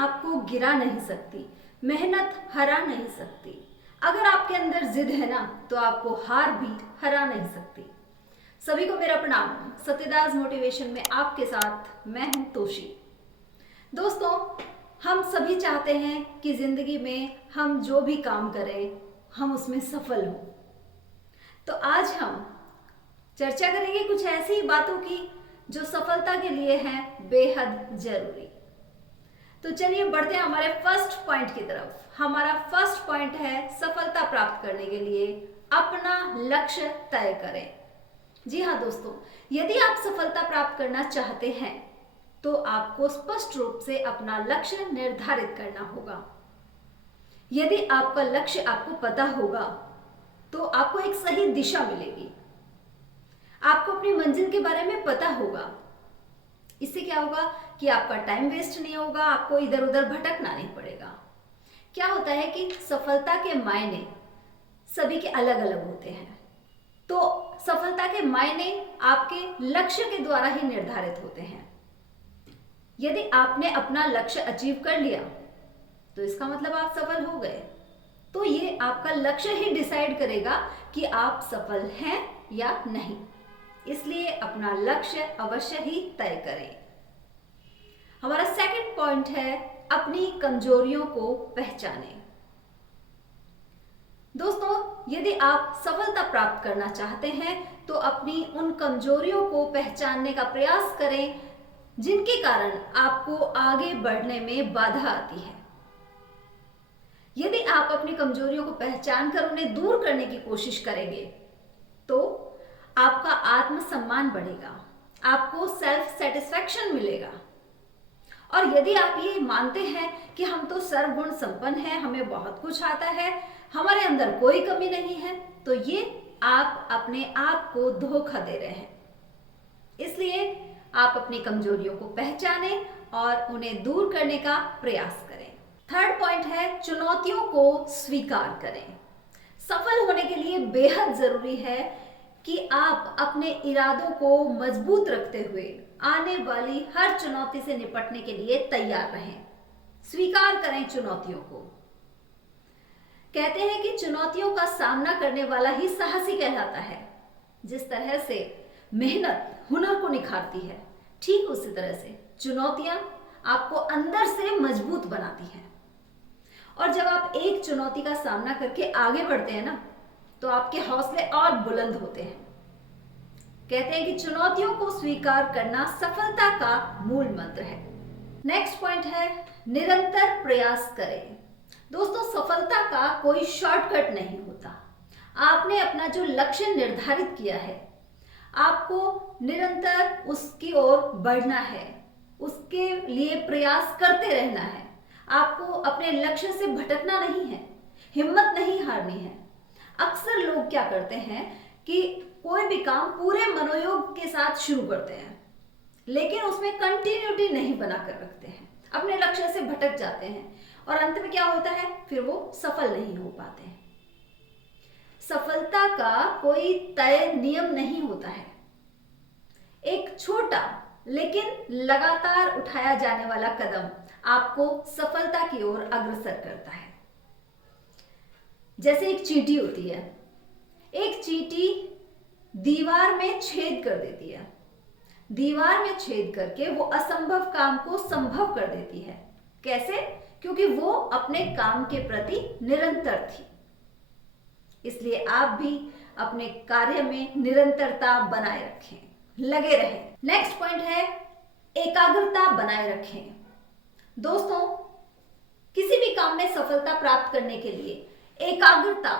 आपको गिरा नहीं सकती, मेहनत हरा नहीं सकती। अगर आपके अंदर जिद है ना, तो आपको हार भी हरा नहीं सकती। सभी को मेरा प्रणाम। सत्यदास मोटिवेशन में आपके साथ मैं हूं तोशी। दोस्तों, हम सभी चाहते हैं कि जिंदगी में हम जो भी काम करें हम उसमें सफल हों। तो आज हम चर्चा करेंगे कुछ ऐसी बातों की जो सफलता के लिए हैं बेहद जरूरी। तो चलिए बढ़ते हैं हमारे फर्स्ट पॉइंट की तरफ। हमारा फर्स्ट पॉइंट है सफलता प्राप्त करने के लिए अपना लक्ष्य तय करें। जी हाँ दोस्तों, यदि आप सफलता प्राप्त करना चाहते हैं तो आपको स्पष्ट रूप से अपना लक्ष्य निर्धारित करना होगा। यदि आपका लक्ष्य आपको पता होगा तो आपको एक सही दिशा मिलेगी। आपको अपनी मंजिल के बारे में पता होगा। इससे क्या होगा कि आपका टाइम वेस्ट नहीं होगा, आपको इधर उधर भटकना नहीं पड़ेगा। क्या होता है कि सफलता के मायने सभी के अलग अलग होते हैं, तो सफलता के मायने आपके लक्ष्य के द्वारा ही निर्धारित होते हैं। यदि आपने अपना लक्ष्य अचीव कर लिया तो इसका मतलब आप सफल हो गए। तो ये आपका लक्ष्य ही डिसाइड करेगा कि आप सफल हैं या नहीं। इसलिए अपना लक्ष्य अवश्य ही तय करें। हमारा सेकंड पॉइंट है अपनी कमजोरियों को पहचानें। दोस्तों, यदि आप सफलता प्राप्त करना चाहते हैं तो अपनी उन कमजोरियों को पहचानने का प्रयास करें जिनके कारण आपको आगे बढ़ने में बाधा आती है। यदि आप अपनी कमजोरियों को पहचान कर उन्हें दूर करने की कोशिश करेंगे तो आपका आत्मसम्मान बढ़ेगा, आपको सेल्फ सेटिस्फैक्शन मिलेगा। और यदि आप ये मानते हैं कि हम तो सर्वगुण संपन्न हैं, हमें बहुत कुछ आता है, हमारे अंदर कोई कमी नहीं है, तो ये आप अपने आप को धोखा दे रहे हैं। इसलिए आप अपनी कमजोरियों को पहचानें और उन्हें दूर करने का प्रयास करें। थर्ड पॉइंट है चुनौतियों को स्वीकार करें। सफल होने के लिए बेहद जरूरी है कि आप अपने इरादों को मजबूत रखते हुए आने वाली हर चुनौती से निपटने के लिए तैयार रहें। स्वीकार करें चुनौतियों को। कहते हैं कि चुनौतियों का सामना करने वाला ही साहसी कहलाता है। जिस तरह से मेहनत हुनर को निखारती है, ठीक उसी तरह से चुनौतियां आपको अंदर से मजबूत बनाती हैं। और जब आप एक चुनौती का सामना करके आगे बढ़ते हैं ना, तो आपके हौसले और बुलंद होते हैं। कहते हैं कि चुनौतियों को स्वीकार करना सफलता का मूल मंत्र है। नेक्स्ट पॉइंट है निरंतर प्रयास करें। दोस्तों, सफलता का कोई शॉर्टकट नहीं होता। आपने अपना जो लक्ष्य निर्धारित किया है, आपको निरंतर उसकी ओर बढ़ना है, उसके लिए प्रयास करते रहना है। आपको अपने लक्ष्य से भटकना नहीं है, हिम्मत नहीं हारनी है। अक्सर लोग क्या करते हैं कि कोई भी काम पूरे मनोयोग के साथ शुरू करते हैं, लेकिन उसमें कंटिन्यूटी नहीं बनाकर रखते हैं, अपने लक्ष्य से भटक जाते हैं और अंत में क्या होता है, फिर वो सफल नहीं हो पाते हैं। सफलता का कोई तय नियम नहीं होता है। एक छोटा लेकिन लगातार उठाया जाने वाला कदम आपको सफलता की ओर अग्रसर करता है। जैसे एक चींटी होती है, एक चींटी दीवार में छेद कर देती है। दीवार में छेद करके वो असंभव काम को संभव कर देती है। कैसे? क्योंकि वो अपने काम के प्रति निरंतर थी। इसलिए आप भी अपने कार्य में निरंतरता बनाए रखें, लगे रहें। नेक्स्ट पॉइंट है एकाग्रता बनाए रखें। दोस्तों, किसी भी काम में सफलता प्राप्त करने के लिए एकाग्रता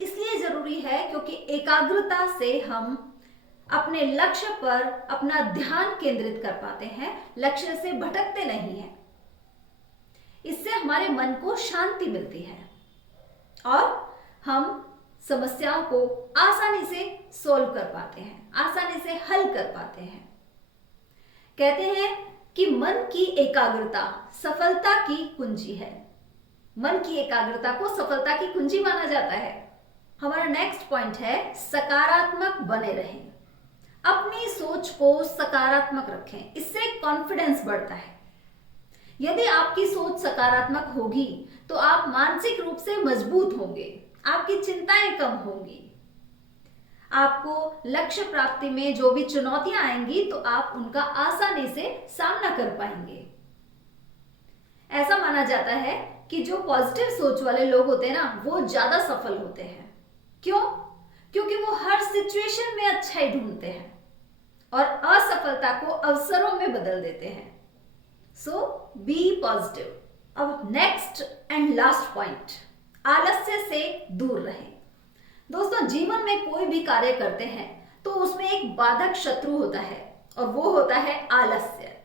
इसलिए जरूरी है क्योंकि एकाग्रता से हम अपने लक्ष्य पर अपना ध्यान केंद्रित कर पाते हैं, लक्ष्य से भटकते नहीं हैं। इससे हमारे मन को शांति मिलती है और हम समस्याओं को आसानी से सोल्व कर पाते हैं, आसानी से हल कर पाते हैं। कहते हैं कि मन की एकाग्रता सफलता की कुंजी है। मन की एकाग्रता को सफलता की कुंजी माना जाता है। हमारा नेक्स्ट पॉइंट है सकारात्मक बने रहें। अपनी सोच को सकारात्मक रखें, इससे कॉन्फिडेंस बढ़ता है। यदि आप आपकी सोच सकारात्मक होगी तो आप मानसिक रूप से मजबूत होंगे, आपकी चिंताएं कम होंगी, आपको लक्ष्य प्राप्ति में जो भी चुनौतियां आएंगी तो आप उनका आसानी से सामना कर पाएंगे। ऐसा माना जाता है कि जो पॉजिटिव सोच वाले लोग होते हैं ना, वो ज्यादा सफल होते हैं। क्यों? क्योंकि वो हर सिचुएशन में अच्छाई ढूंढते हैं और असफलता को अवसरों में बदल देते हैं। सो बी पॉजिटिव। अब नेक्स्ट एंड लास्ट पॉइंट, आलस्य से दूर रहें। दोस्तों, जीवन में कोई भी कार्य करते हैं तो उसमें एक बाधक शत्रु होता है और वो होता है आलस्य।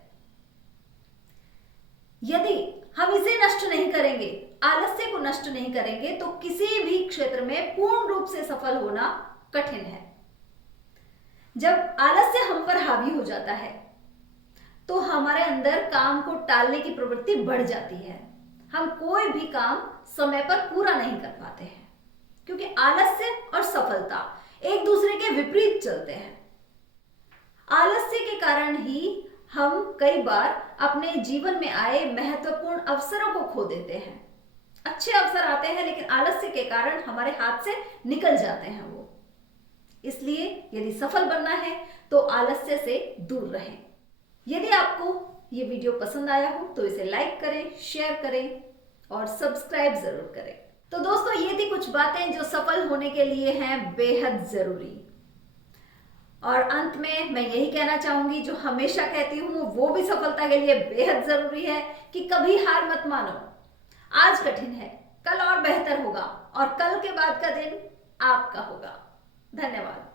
यदि हम इसे नष्ट नहीं करेंगे, आलस्य को नष्ट नहीं करेंगे, तो किसी भी क्षेत्र में पूर्ण रूप से सफल होना कठिन है। जब आलस्य हम पर हावी हो जाता है तो हमारे अंदर काम को टालने की प्रवृत्ति बढ़ जाती है। हम कोई भी काम समय पर पूरा नहीं कर पाते हैं क्योंकि आलस्य और सफलता एक दूसरे के विपरीत चलते हैं। आलस्य के कारण ही हम कई बार अपने जीवन में आए महत्वपूर्ण अवसरों को खो देते हैं। अच्छे अवसर आते हैं लेकिन आलस्य के कारण हमारे हाथ से निकल जाते हैं वो। इसलिए यदि सफल बनना है तो आलस्य से दूर रहें। यदि आपको ये वीडियो पसंद आया हो तो इसे लाइक करें, शेयर करें और सब्सक्राइब जरूर करें। तो दोस्तों, ये थी कुछ बातें जो सफल होने के लिए हैं बेहद जरूरी। और अंत में मैं यही कहना चाहूंगी, जो हमेशा कहती हूं वो भी सफलता के लिए बेहद जरूरी है, कि कभी हार मत मानो। आज कठिन है, कल और बेहतर होगा और कल के बाद का दिन आपका होगा। धन्यवाद।